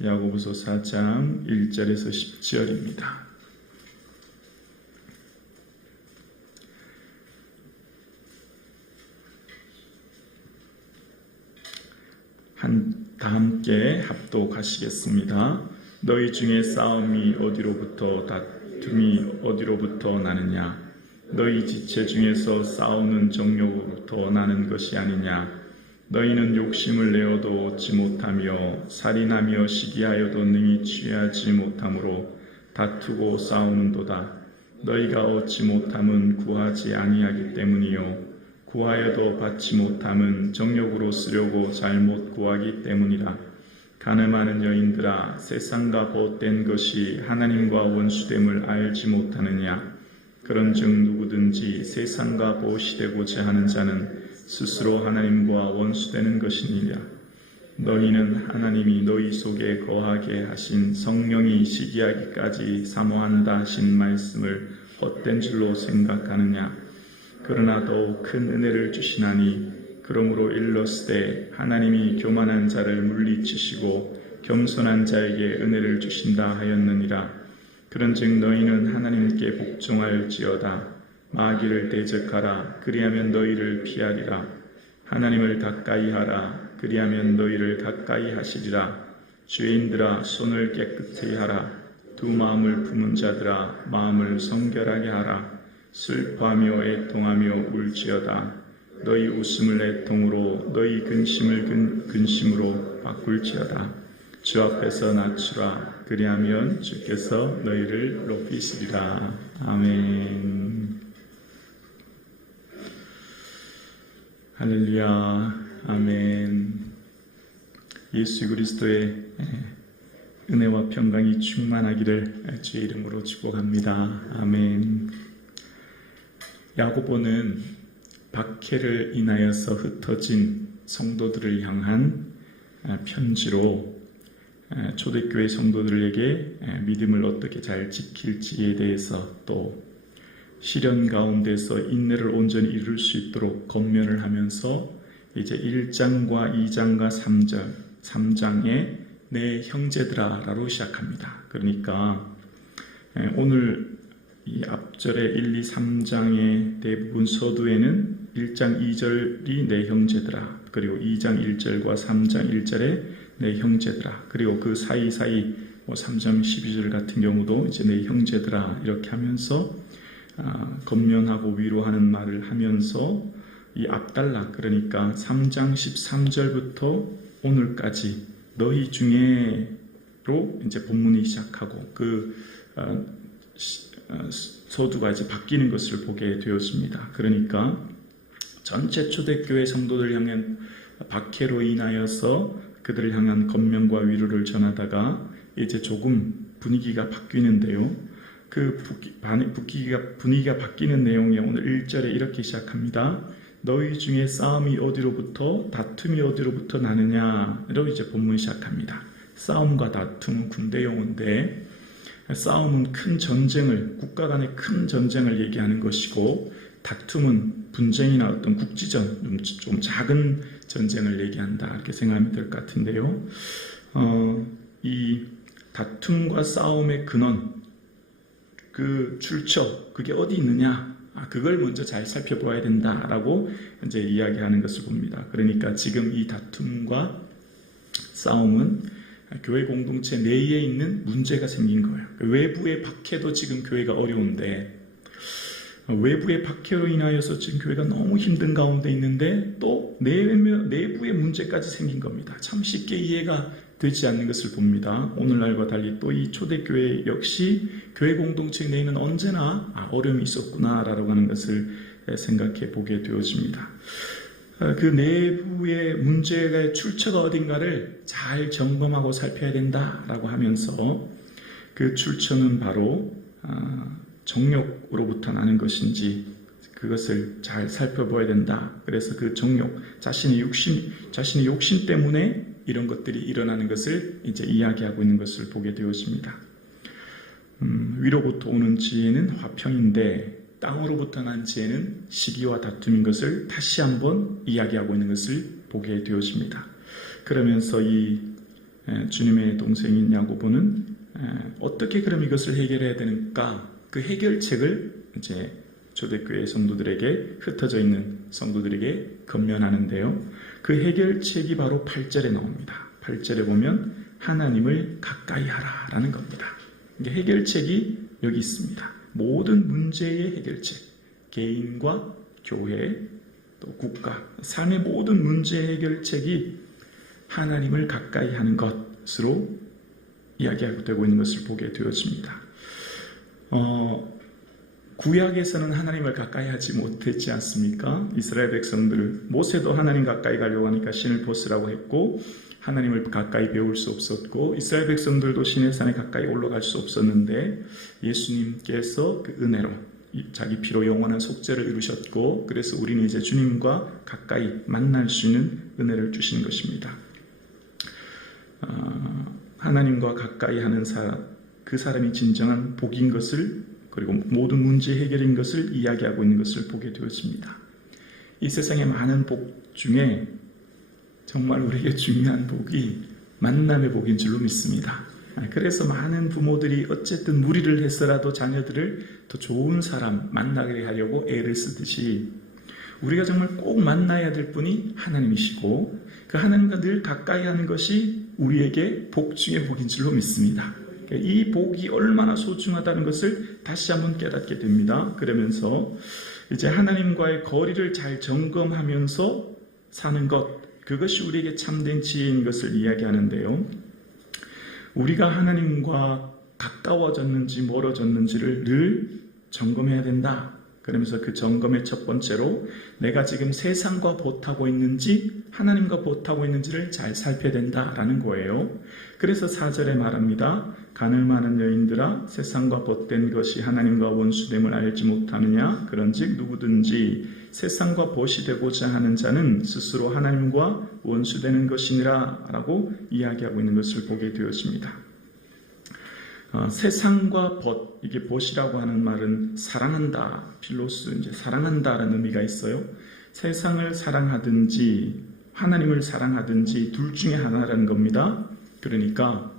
야고보서 4장 1절에서 10절입니다. 다 함께 합독하시겠습니다. 너희 중에 싸움이 어디로부터 다툼이 어디로부터 나느냐? 너희 지체 중에서 싸우는 정욕으로부터 나는 것이 아니냐? 너희는 욕심을 내어도 얻지 못하며 살인하며 시기하여도 능히 취하지 못함으로 다투고 싸우는도다. 너희가 얻지 못함은 구하지 아니하기 때문이요 구하여도 받지 못함은 정욕으로 쓰려고 잘못 구하기 때문이라. 가늠하는 여인들아, 세상과 벗된 것이 하나님과 원수됨을 알지 못하느냐? 그런즉 누구든지 세상과 보시되고자 하는 자는 스스로 하나님과 원수되는 것이니라. 너희는 하나님이 너희 속에 거하게 하신 성령이 시기하기까지 사모한다 하신 말씀을 헛된 줄로 생각하느냐? 그러나 더욱 큰 은혜를 주시나니 그러므로 일렀으되 하나님이 교만한 자를 물리치시고 겸손한 자에게 은혜를 주신다 하였느니라. 그런즉 너희는 하나님께 복종할지어다. 마귀를 대적하라. 그리하면 너희를 피하리라. 하나님을 가까이 하라. 그리하면 너희를 가까이 하시리라. 죄인들아, 손을 깨끗이 하라. 두 마음을 품은 자들아, 마음을 성결하게 하라. 슬퍼하며 애통하며 울지어다. 너희 웃음을 애통으로, 너희 근심을 근심으로 바꿀지어다. 주 앞에서 낮추라. 그리하면 주께서 너희를 높이시리라. 아멘. 할렐루야. 아멘. 예수 그리스도의 은혜와 평강이 충만하기를 주의 이름으로 축복합니다. 아멘. 야고보는 박해를 인하여서 흩어진 성도들을 향한 편지로 초대교회 성도들에게 믿음을 어떻게 잘 지킬지에 대해서, 또 시련 가운데서 인내를 온전히 이룰 수 있도록 권면을 하면서 이제 1장과 2장과 3장에 내 형제들아 라고 시작합니다. 그러니까 오늘 이 앞절에 1, 2, 3장의 대부분 서두에는 1장 2절이 내 형제들아, 그리고 2장 1절과 3장 1절에 내 형제들아, 그리고 그 사이사이 3장 12절 같은 경우도 이제 내 형제들아 이렇게 하면서 권면하고 위로하는 말을 하면서 이 앞달라, 그러니까 3장 13절부터 오늘까지 너희 중에로 이제 본문이 시작하고 그 서두가 이제 바뀌는 것을 보게 되었습니다. 그러니까 전체 초대교회 성도들 향한 박해로 인하여서 그들을 향한 권면과 위로를 전하다가 이제 조금 분위기가 바뀌는데요. 그 분위기가 바뀌는 내용이 오늘 1절에 이렇게 시작합니다. 너희 중에 싸움이 어디로부터 다툼이 어디로부터 나느냐로 이제 본문이 시작합니다. 싸움과 다툼은 군대 용어인데, 싸움은 큰 전쟁을, 국가 간의 큰 전쟁을 얘기하는 것이고, 다툼은 분쟁이나 어떤 국지전, 좀 작은 전쟁을 얘기한다, 이렇게 생각하면 될 것 같은데요. 이 다툼과 싸움의 근원, 그 출처, 그게 어디 있느냐, 그걸 먼저 잘 살펴봐야 된다라고 이제 이야기하는 것을 봅니다. 그러니까 지금 이 다툼과 싸움은 교회 공동체 내에 있는 문제가 생긴 거예요. 외부의 박해도 지금 교회가 어려운데, 외부의 박해로 인하여서 지금 교회가 너무 힘든 가운데 있는데 또 내부의 문제까지 생긴 겁니다. 참 쉽게 이해가 되지 않는 것을 봅니다. 오늘날과 달리 또 이 초대교회 역시 교회 공동체 내에는 언제나 어려움이 있었구나라고 하는 것을 생각해 보게 되어집니다. 그 내부의 문제의 출처가 어딘가를 잘 점검하고 살펴야 된다라고 하면서, 그 출처는 바로 정욕으로부터 나는 것인지 그것을 잘 살펴봐야 된다. 그래서 그 정욕, 자신의 욕심 때문에 이런 것들이 일어나는 것을 이제 이야기하고 있는 것을 보게 되었습니다. 위로부터 오는 지혜는 화평인데 땅으로부터 난 지혜는 시기와 다툼인 것을 다시 한번 이야기하고 있는 것을 보게 되었습니다. 그러면서 이 주님의 동생인 야고보는 어떻게 그럼 이것을 해결해야 되는가? 그 해결책을 이제 초대교회 성도들에게, 흩어져 있는 성도들에게 건면하는데요. 그 해결책이 바로 8절에 나옵니다. 8절에 보면 하나님을 가까이 하라라는 겁니다. 해결책이 여기 있습니다. 모든 문제의 해결책, 개인과 교회, 또 국가, 삶의 모든 문제의 해결책이 하나님을 가까이 하는 것으로 이야기하고 되고 있는 것을 보게 되었습니다. 구약에서는 하나님을 가까이 하지 못했지 않습니까? 이스라엘 백성들, 모세도 하나님 가까이 가려고 하니까 신을 벗으라고 했고 하나님을 가까이 배울 수 없었고 이스라엘 백성들도 신의 산에 가까이 올라갈 수 없었는데 예수님께서 그 은혜로 자기 피로 영원한 속죄를 이루셨고 그래서 우리는 이제 주님과 가까이 만날 수 있는 은혜를 주신 것입니다. 하나님과 가까이 하는 사람, 그 사람이 진정한 복인 것을, 그리고 모든 문제 해결인 것을 이야기하고 있는 것을 보게 되었습니다. 이 세상의 많은 복 중에 정말 우리에게 중요한 복이 만남의 복인 줄로 믿습니다. 그래서 많은 부모들이 어쨌든 무리를 해서라도 자녀들을 더 좋은 사람 만나게 하려고 애를 쓰듯이 우리가 정말 꼭 만나야 될 분이 하나님이시고 그 하나님과 늘 가까이 하는 것이 우리에게 복 중의 복인 줄로 믿습니다. 이 복이 얼마나 소중하다는 것을 다시 한번 깨닫게 됩니다. 그러면서 이제 하나님과의 거리를 잘 점검하면서 사는 것, 그것이 우리에게 참된 지혜인 것을 이야기하는데요. 우리가 하나님과 가까워졌는지 멀어졌는지를 늘 점검해야 된다. 그러면서 그 점검의 첫 번째로 내가 지금 세상과 보타고 있는지 하나님과 보타고 있는지를 잘 살펴야 된다라는 거예요. 그래서 4절에 말합니다. 간을 많은 여인들아 세상과 벗된 것이 하나님과 원수됨을 알지 못하느냐? 그런즉 누구든지 세상과 벗이 되고자 하는 자는 스스로 하나님과 원수되는 것이니라 라고 이야기하고 있는 것을 보게 되었습니다. 세상과 벗, 이게 벗이라고 하는 말은 사랑한다, 필로스, 이제 사랑한다라는 의미가 있어요. 세상을 사랑하든지 하나님을 사랑하든지 둘 중에 하나라는 겁니다. 그러니까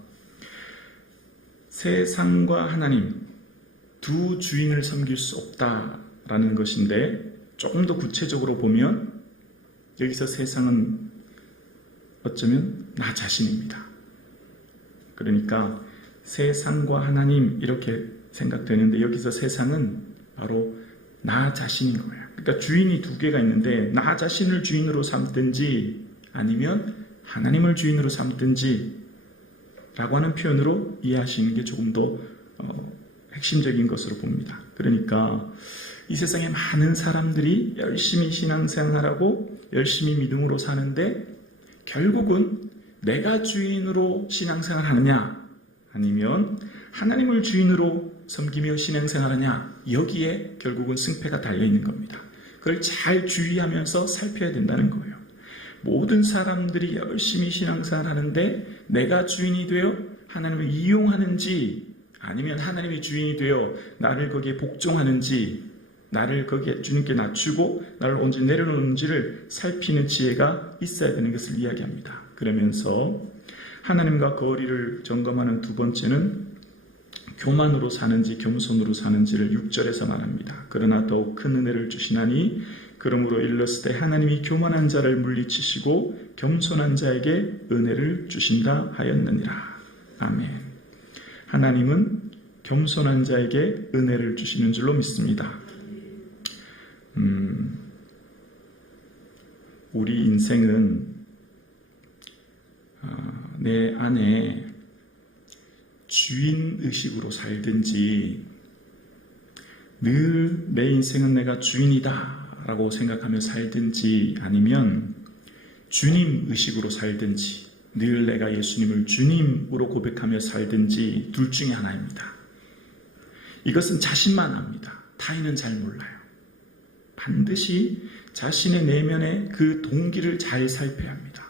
세상과 하나님 두 주인을 섬길 수 없다라는 것인데 조금 더 구체적으로 보면 여기서 세상은 어쩌면 나 자신입니다. 그러니까 세상과 하나님 이렇게 생각되는데 여기서 세상은 바로 나 자신인 거예요. 그러니까 주인이 두 개가 있는데 나 자신을 주인으로 삼든지 아니면 하나님을 주인으로 삼든지 라고 하는 표현으로 이해하시는 게 조금 더 핵심적인 것으로 봅니다. 그러니까 이 세상에 많은 사람들이 열심히 신앙생활하고 열심히 믿음으로 사는데 결국은 내가 주인으로 신앙생활 하느냐 아니면 하나님을 주인으로 섬기며 신앙생활하냐 여기에 결국은 승패가 달려있는 겁니다. 그걸 잘 주의하면서 살펴야 된다는 거예요. 모든 사람들이 열심히 신앙생활하는데 내가 주인이 되어 하나님을 이용하는지 아니면 하나님이 주인이 되어 나를 거기에 복종하는지 나를 거기에 주님께 낮추고 나를 언제 내려놓는지를 살피는 지혜가 있어야 되는 것을 이야기합니다. 그러면서 하나님과 거리를 점검하는 두 번째는 교만으로 사는지 겸손으로 사는지를 6절에서 말합니다. 그러나 더욱 큰 은혜를 주시나니 그러므로 일렀을 때 하나님이 교만한 자를 물리치시고 겸손한 자에게 은혜를 주신다 하였느니라. 아멘. 하나님은 겸손한 자에게 은혜를 주시는 줄로 믿습니다. 우리 인생은 내 안에 주인의식으로 살든지 늘 내 인생은 내가 주인이다 라고 생각하며 살든지 아니면 주님의식으로 살든지 늘 내가 예수님을 주님으로 고백하며 살든지 둘 중에 하나입니다. 이것은 자신만 압니다. 타인은 잘 몰라요. 반드시 자신의 내면의 그 동기를 잘 살펴야 합니다.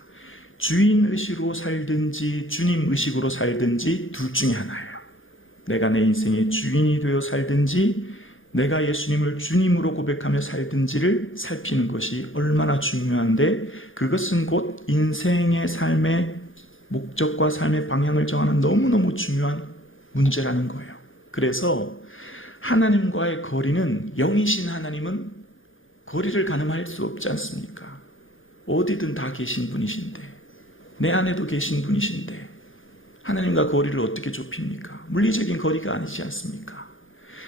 주인의식으로 살든지 주님의식으로 살든지 둘 중에 하나예요. 내가 내 인생의 주인이 되어 살든지 내가 예수님을 주님으로 고백하며 살든지를 살피는 것이 얼마나 중요한데 그것은 곧 인생의 삶의 목적과 삶의 방향을 정하는 너무너무 중요한 문제라는 거예요. 그래서 하나님과의 거리는, 영이신 하나님은 거리를 가늠할 수 없지 않습니까? 어디든 다 계신 분이신데, 내 안에도 계신 분이신데 하나님과 거리를 어떻게 좁힙니까? 물리적인 거리가 아니지 않습니까?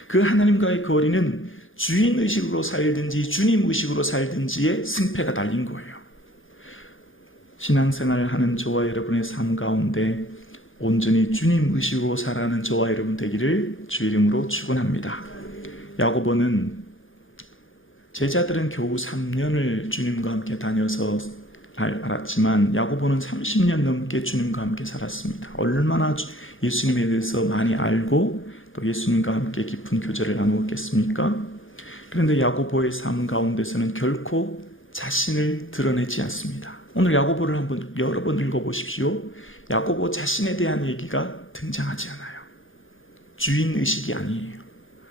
그 하나님과의 거리는 주인의식으로 살든지 주님의식으로 살든지의 승패가 달린 거예요. 신앙생활을 하는 저와 여러분의 삶 가운데 온전히 주님의식으로 살아가는 저와 여러분 되기를 주 이름으로 축원합니다. 야고보는 제자들은 겨우 3년을 주님과 함께 다녀서 알았지만 야고보는 30년 넘게 주님과 함께 살았습니다. 얼마나 예수님에 대해서 많이 알고 또 예수님과 함께 깊은 교제를 나누었겠습니까? 그런데 야고보의 삶 가운데서는 결코 자신을 드러내지 않습니다. 오늘 야고보를 한번 여러 번 읽어보십시오. 야고보 자신에 대한 얘기가 등장하지 않아요. 주인의식이 아니에요.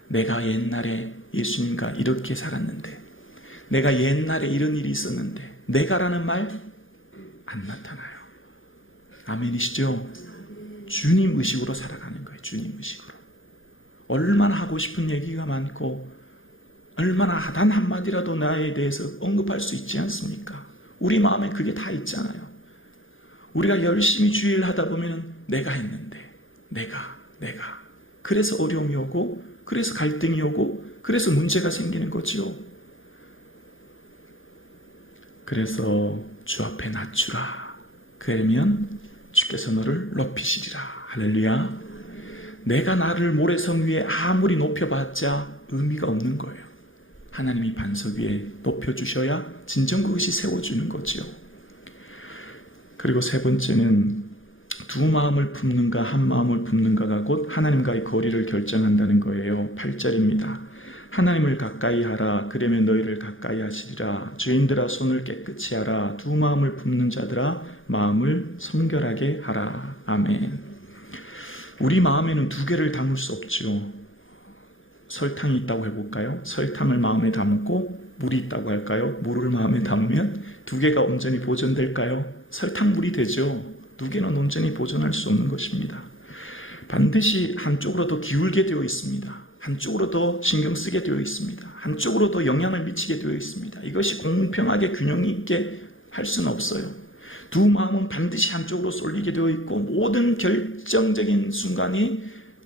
내가 옛날에 예수님과 이렇게 살았는데, 내가 옛날에 이런 일이 있었는데, 내가라는 말 안 나타나요. 아멘이시죠? 주님 의식으로 살아가는 거예요. 주님 의식으로. 얼마나 하고 싶은 얘기가 많고 얼마나 단 한마디라도 나에 대해서 언급할 수 있지 않습니까? 우리 마음에 그게 다 있잖아요. 우리가 열심히 주의를 하다 보면 내가 했는데 내가 그래서 어려움이 오고 그래서 갈등이 오고 그래서 문제가 생기는 거지요. 그래서 주 앞에 낮추라. 그러면 주께서 너를 높이시리라. 할렐루야. 내가 나를 모래성 위에 아무리 높여봤자 의미가 없는 거예요. 하나님이 반석 위에 높여주셔야 진정 그것이 세워주는 거죠. 그리고 세 번째는 두 마음을 품는가 한 마음을 품는가가 곧 하나님과의 거리를 결정한다는 거예요. 8절입니다. 하나님을 가까이 하라. 그러면 너희를 가까이 하시리라. 죄인들아 손을 깨끗이 하라. 두 마음을 품는 자들아 마음을 성결하게 하라. 아멘. 우리 마음에는 두 개를 담을 수 없죠. 설탕이 있다고 해볼까요? 설탕을 마음에 담고 물이 있다고 할까요? 물을 마음에 담으면 두 개가 온전히 보존될까요? 설탕물이 되죠. 두 개는 온전히 보존할 수 없는 것입니다. 반드시 한쪽으로 더 기울게 되어 있습니다. 한쪽으로 더 신경 쓰게 되어 있습니다. 한쪽으로 더 영향을 미치게 되어 있습니다. 이것이 공평하게 균형 있게 할 수는 없어요. 두 마음은 반드시 한쪽으로 쏠리게 되어 있고 모든 결정적인 순간이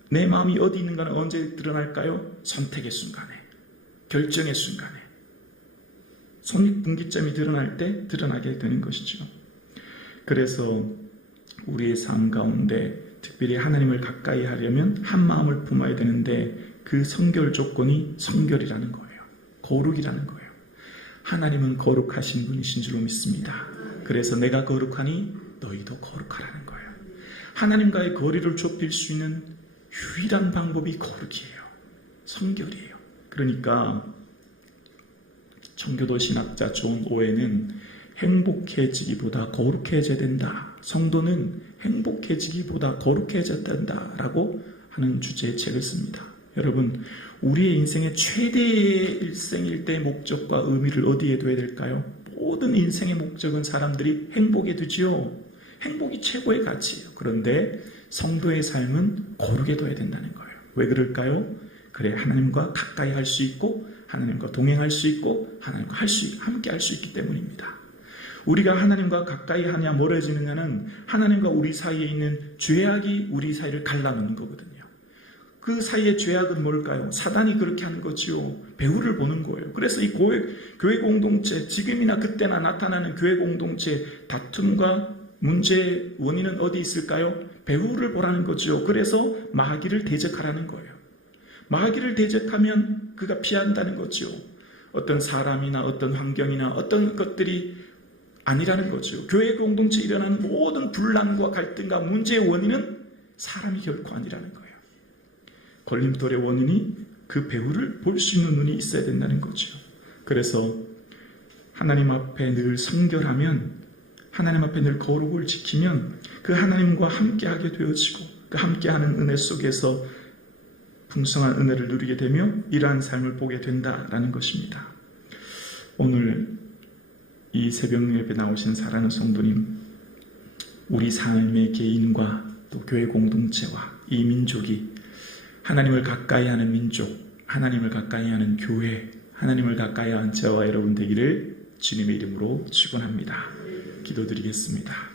내 마음이 어디 있는가는 언제 드러날까요? 선택의 순간에, 결정의 순간에, 손익분기점이 드러날 때 드러나게 되는 것이죠. 그래서 우리의 삶 가운데 특별히 하나님을 가까이 하려면 한 마음을 품어야 되는데 그 성결 조건이 성결이라는 거예요. 거룩이라는 거예요. 하나님은 거룩하신 분이신 줄로 믿습니다. 그래서 내가 거룩하니 너희도 거룩하라는 거예요. 하나님과의 거리를 좁힐 수 있는 유일한 방법이 거룩이에요. 성결이에요. 그러니까 청교도 신학자 존 오웬은 행복해지기보다 거룩해져야 된다. 성도는 행복해지기보다 거룩해져야 된다라고 하는 주제의 책을 씁니다. 여러분, 우리의 인생의 최대의 일생일대의 목적과 의미를 어디에 둬야 될까요? 모든 인생의 목적은 사람들이 행복에 두지요. 행복이 최고의 가치예요. 그런데 성도의 삶은 거룩에 둬야 된다는 거예요. 왜 그럴까요? 그래 하나님과 가까이 할 수 있고 하나님과 동행할 수 있고 하나님과 함께 할 수 있기 때문입니다. 우리가 하나님과 가까이 하냐 멀어지느냐는 하나님과 우리 사이에 있는 죄악이 우리 사이를 갈라놓는 거거든요. 그 사이의 죄악은 뭘까요? 사단이 그렇게 하는 거지요. 배후를 보는 거예요. 그래서 이 교회 공동체, 지금이나 그때나 나타나는 교회 공동체 다툼과 문제의 원인은 어디 있을까요? 배후를 보라는 거죠. 그래서 마귀를 대적하라는 거예요. 마귀를 대적하면 그가 피한다는 거죠. 어떤 사람이나 어떤 환경이나 어떤 것들이 아니라는 거죠. 교회 공동체에 일어나는 모든 분란과 갈등과 문제의 원인은 사람이 결코 아니라는 거예요. 걸림돌의 원인이 그 배후를 볼 수 있는 눈이 있어야 된다는 거죠. 그래서 하나님 앞에 늘 성결하면, 하나님 앞에 늘 거룩을 지키면 그 하나님과 함께하게 되어지고 그 함께하는 은혜 속에서 풍성한 은혜를 누리게 되며 이러한 삶을 보게 된다라는 것입니다. 오늘 이 새벽 예배 나오신 사랑하는 성도님, 우리 삶의 개인과 또 교회 공동체와 이 민족이 하나님을 가까이 하는 민족, 하나님을 가까이 하는 교회, 하나님을 가까이 하는 저와 여러분 되기를 주님의 이름으로 축원합니다. 기도드리겠습니다.